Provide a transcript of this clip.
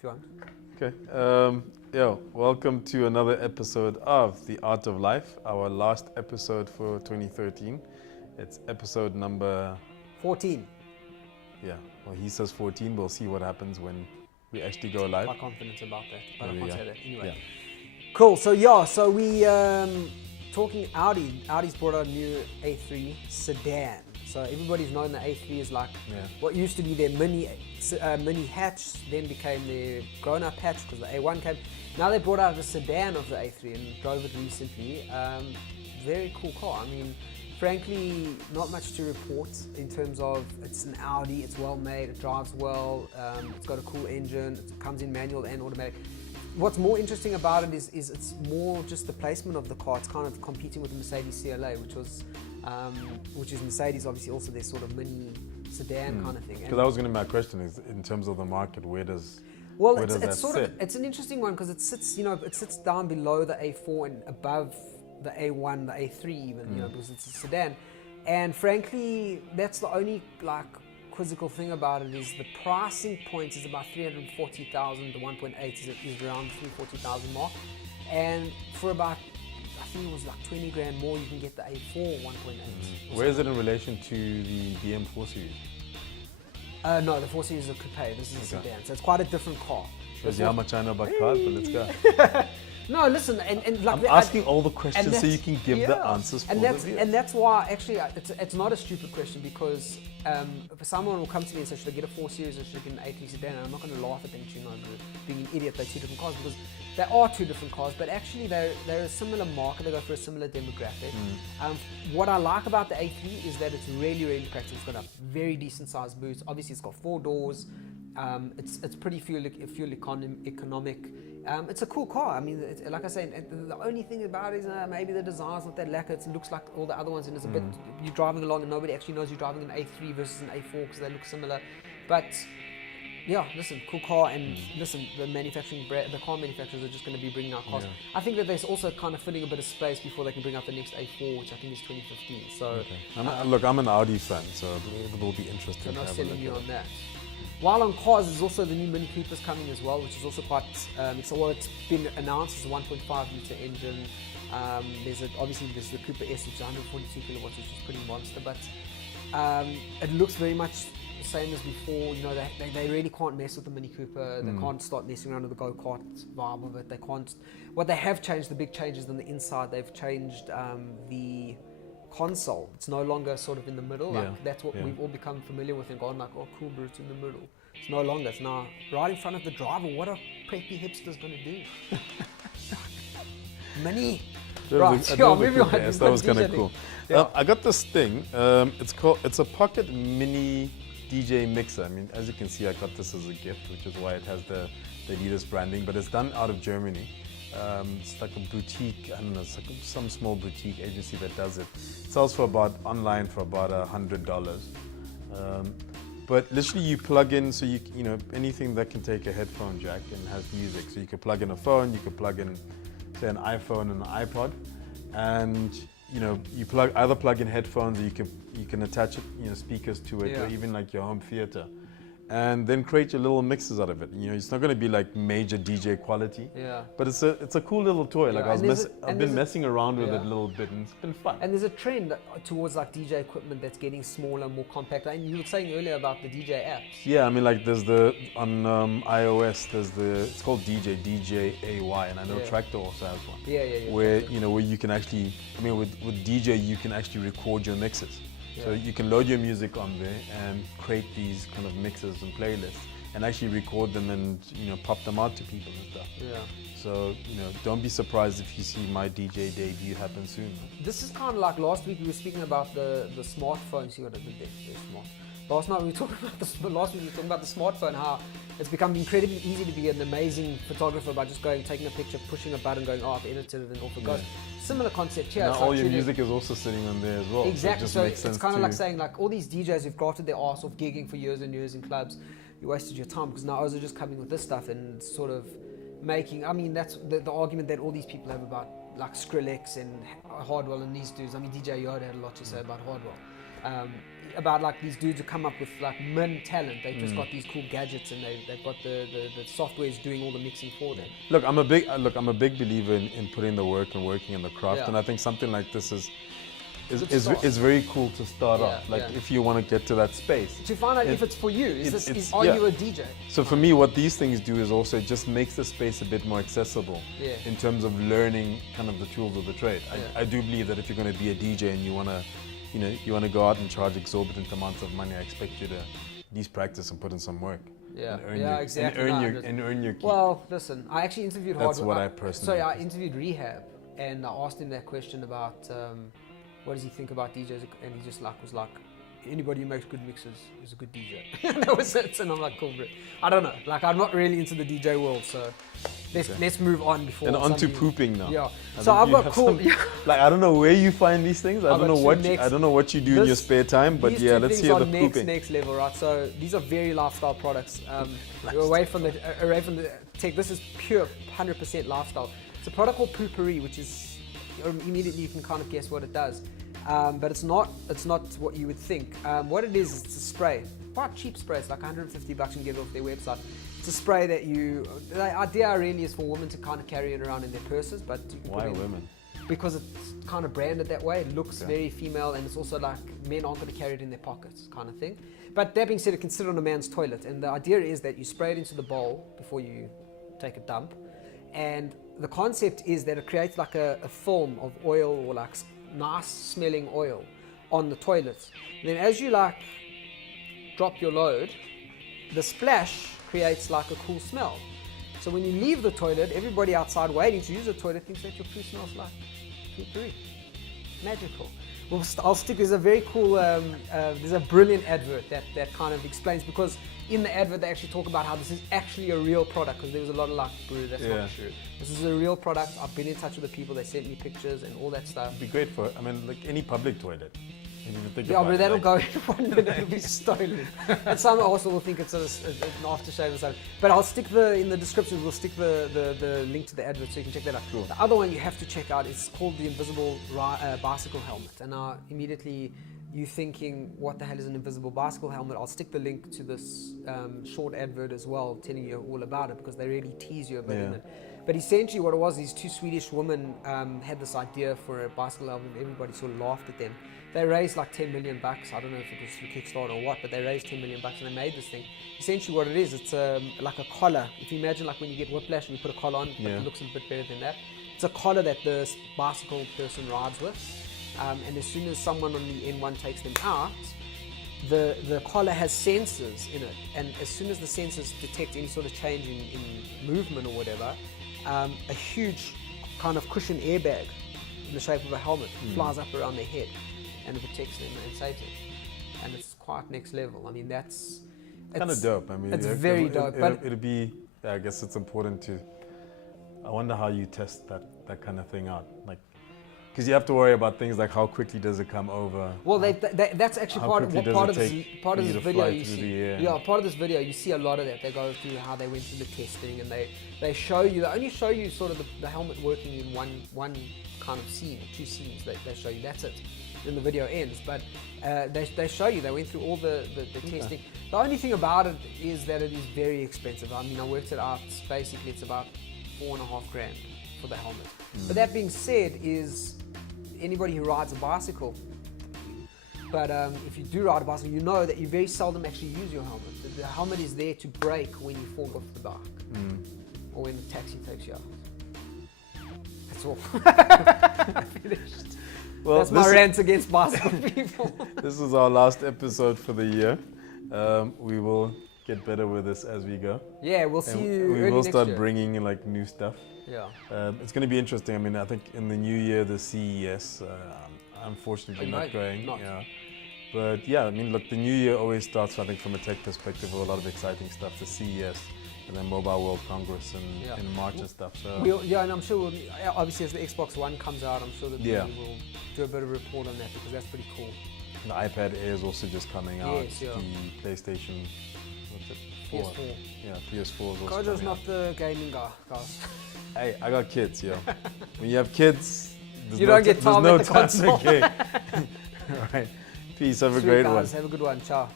if you want. Okay. Welcome to another episode of The Art of Life, our last episode for 2013. It's episode number 14. Yeah, well, he says 14. We'll see what happens when we actually go live. Quite confident about that, but I Maybe, can't yeah. say that anyway. Yeah. Cool. So we talking Audi. Audi's brought out a new A3 sedan. So everybody's known the A3 is like what used to be their mini hatch, then became their grown-up hatch because the A1 came. Now they brought out a sedan of the A3 and drove it recently. Very cool car. I mean, frankly, not much to report in terms of it's an Audi, it's well made, it drives well, it's got a cool engine, it comes in manual and automatic. What's more interesting about it is it's more just the placement of the car. It's kind of competing with the Mercedes CLA, which is Mercedes, obviously also their sort of mini sedan kind of thing. Because that was going to be my question: is in terms of the market, where does it's an interesting one because it sits down below the A4 and above the A1, the A3 even, because it's a sedan. And frankly, that's the only quizzical thing about it is the pricing point is about 340,000. The 1.8 is around 340,000 mark. And for about, I think it was like 20 grand more, you can get the A4 1.8. Where is it in relation to the BM 4 Series? No, the 4 Series is a coupe. This is a sedan, so it's quite a different car. Shows you how much I know about cars, but let's go. No, listen, and like I'm asking all the questions so you can give the answers for the viewers. And that's why actually it's not a stupid question because if someone will come to me and say, should I get a 4 Series or should I get an A3 sedan? And I'm not going to laugh at them being an idiot. They're two different cars because they are two different cars, but actually they're a similar market. They go for a similar demographic. What I like about the A3 is that it's really, really practical. It's got a very decent sized boots. Obviously, it's got 4 doors. It's pretty fuel economic. It's a cool car. I mean, like I say, the only thing about it is maybe the design's not that lacquer. It looks like all the other ones, and it's a bit. You're driving along, and nobody actually knows you're driving an A3 versus an A4 because they look similar. But yeah, listen, cool car, and listen, the car manufacturers are just going to be bringing out cars. I think that they're also kind of filling a bit of space before they can bring out the next A4, which I think is 2015. So, look, I'm an Audi fan, so it will be interesting. So not selling you on that. While on cars, there's also the new Mini Coopers coming as well, which is also quite. It's been announced as a 1.5 litre engine. There's the Cooper S, which is 142 kilowatts, which is pretty monster. But it looks very much the same as before. You know, they really can't mess with the Mini Cooper. They can't start messing around with the go-kart vibe of it. They can't. What they have changed, the big changes on the inside. They've changed the console. It's no longer sort of in the middle. That's what we've all become familiar with and gone like, oh cool, but it's in the middle. It's no longer. It's now right in front of the driver. What are preppy hipsters going to do? Mini. Moving on. Yes, that was kind of cool. I got this thing. It's a pocket mini DJ mixer. I mean, as you can see, I got this as a gift, which is why it has the Adidas branding, but it's done out of Germany. It's like a boutique, I don't know, it's like some small boutique agency that does it. It sells online for about $100. But literally you plug in, so you anything that can take a headphone jack and has music. So you could plug in a phone, you could plug in, say, an iPhone and an iPod, and you plug in headphones, or you can attach speakers to it, or even like your home theater. And then create your little mixes out of it. It's not going to be like major DJ quality, but it's a cool little toy. Like I've been messing around with it a little bit, and it's been fun. And there's a trend towards like DJ equipment that's getting smaller, more compact. And you were saying earlier about the DJ apps. Yeah, I mean, like there's on iOS it's called DJAY, and I know Tractor also has one. Where where you can actually, with DJ you can actually record your mixes. So you can load your music on there and create these kind of mixes and playlists and actually record them and pop them out to people and stuff. So don't be surprised if you see my DJ debut happen soon. This is kind of like last week we were speaking about the smartphone. See what I did there? Smart. Last week we were talking about the smartphone, how it's become incredibly easy to be an amazing photographer by just taking a picture, pushing a button, going, oh, I've edited it, and off it goes. Similar concept here. Now all your music is also sitting on there as well. Exactly. So it's kind of like saying, like, all these DJs who've grafted their arse off gigging for years and years in clubs, you wasted your time because now others are just coming with this stuff and sort of making. I mean, that's the argument that all these people have about like Skrillex and Hardwell and these dudes. I mean, DJ Yoda had a lot to say about Hardwell. about like these dudes who come up with like min talent. They've just got these cool gadgets and they've got the softwares doing all the mixing for them. Look, I'm a big believer in putting the work and working in the craft, and I think something like this is very cool to start off. Like if you want to get to that space. To find out if it's for you. Are you a DJ? So for me, what these things do is also it just makes the space a bit more accessible in terms of learning kind of the tools of the trade. I do believe that if you're going to be a DJ and you want to go out and charge exorbitant amounts of money, I expect you to at least practice and put in some work. Exactly. And earn your keep. Well, listen, I actually interviewed That's what I personally. So I interviewed Rehab, and I asked him that question about what does he think about DJs, and he just was like, anybody who makes good mixes is a good DJ. And that was it. And I'm like, cool, bro. I don't know. Like, I'm not really into the DJ world, so let's move on before. And on to pooping now. Yeah. So I've got cool. Like, I don't know where you find these things. I don't know what you do in your spare time. But yeah, let's hear the pooping. Next level, right? So these are very lifestyle products. Away from the tech. This is pure 100% lifestyle. It's a product called Poo-pourri, which is immediately you can kind of guess what it does. But it's not what you would think. What it is, it's a spray. Quite cheap spray. It's like $150 you can get it off their website. It's a spray that the idea really is for women to kind of carry it around in their purses. But you can why women? Because it's kind of branded that way. It looks very female, and it's also like men aren't going to carry it in their pockets kind of thing. But that being said, it can sit on a man's toilet. And the idea is that you spray it into the bowl before you take a dump. And the concept is that it creates like a film of oil or like nice smelling oil on the toilets. Then as you like drop your load, the splash creates like a cool smell. So when you leave the toilet, everybody outside waiting to use the toilet thinks that your poo smells like poo-pourri. Magical. Well, I'll stick. There's a very cool. There's a brilliant advert that kind of explains, because in the advert they actually talk about how this is actually a real product, because there was a lot of like, bro, that's not true. This is a real product. I've been in touch with the people. They sent me pictures and all that stuff. It'd be great for, like any public toilet. But that'll go in 1 minute. It'll be stolen. And some also will think it's an aftershave or something. But I'll stick in the description. We'll stick the link to the advert so you can check that out. Cool. The other one you have to check out is called the Invisible Bicycle Helmet. And now immediately you're thinking, what the hell is an invisible bicycle helmet? I'll stick the link to this short advert as well, telling you all about it, because they really tease you a bit in it. But essentially what it was, these two Swedish women had this idea for a bicycle helmet. Everybody sort of laughed at them. They raised like $10 million. I don't know if it was through Kickstarter or what, but they raised $10 million and they made this thing. Essentially what it is, it's like a collar. If you imagine like when you get whiplash and you put a collar on, but it looks a bit better than that. It's a collar that the bicycle person rides with. And as soon as someone on the N1 takes them out, the collar has sensors in it. And as soon as the sensors detect any sort of change in movement or whatever, a huge kind of cushion airbag in the shape of a helmet flies up around their head and it protects them and saves them. And it's quite next level. I mean, that's kind of dope. I mean, it's very dope. But it'll be, I guess it's important to, I wonder how you test that kind of thing out. Like, because you have to worry about things like how quickly does it come over. Well, that's actually part of this video you see. Yeah, part of this video you see a lot of that. They go through how they went through the testing, and they show you. They only show you sort of the helmet working in one kind of scene, or two scenes. They show you. That's it. Then the video ends. But they show you. They went through all the testing. The only thing about it is that it is very expensive. I mean, I worked it out. Basically, it's about $4,500 for the helmet. But that being said, is anybody who rides a bicycle, but if you do ride a bicycle, you know that you very seldom actually use your helmet. The helmet is there to brake when you fall off the bike or when the taxi takes you out. That's all. Finished. Well, that's my rant against bicycle people. This is our last episode for the year. We will get better with this as we go. Yeah, we'll see you. We will start bringing in like new stuff. Yeah. It's going to be interesting. I mean, I think in the new year, the CES, unfortunately not going. Yeah. But yeah, I mean, look, the new year always starts, I think, from a tech perspective with a lot of exciting stuff. The CES and then Mobile World Congress in March and stuff. So and I'm sure obviously as the Xbox One comes out, I'm sure that we will do a bit of a report on that, because that's pretty cool. The iPad Air is also just coming out. Yes, yeah. The PlayStation, what's it? PS4. Yeah, PS4 is also Kojo's not the gaming guy, guys. Hey, I got kids, yo. When you have kids, you don't get time there's no at the time console. to game. Right. Peace. Have a Sweet great guys. one. Have a good one. Ciao.